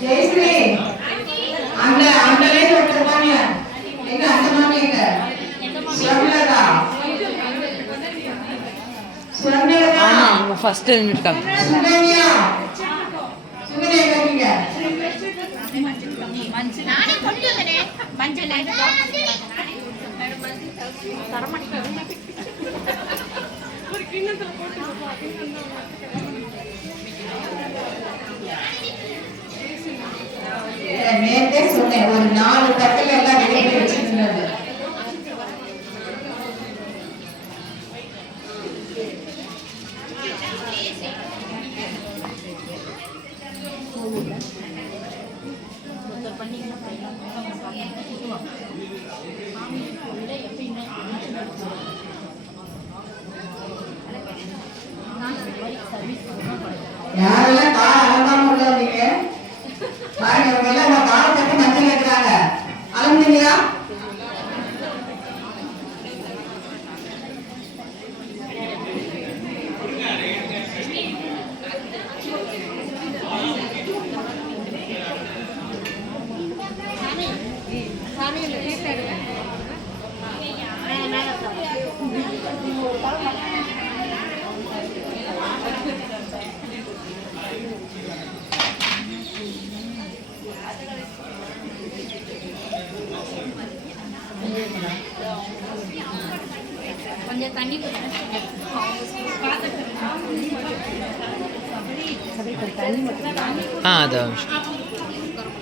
ஜெயஸ்ரீ அந்த அந்த லைன் ஒருத்தருக்காங்க எங்க அந்த மாமி எங்க சுரமிளகா சுரமிளகா அவங்க ஃபர்ஸ்ட் இருக்காங்க சுகன்யா சுகன்யா எங்க இருக்கீங்க நானே கொண்டு வந்தேன் மஞ்சள் நேத்தே சொன்னேன் ஒரு நாலு தட்டுல எல்லாம் ரெடி பண்ணி வச்சிருந்தது. யாரெல்லாம் கால அலம்பாம உள்ள பாருங்க இவங்க எல்லாம் உங்க காலை தட்டி மஞ்சள் வைக்கிறாங்க கொஞ்சம் தண்ணி ஆ அதான்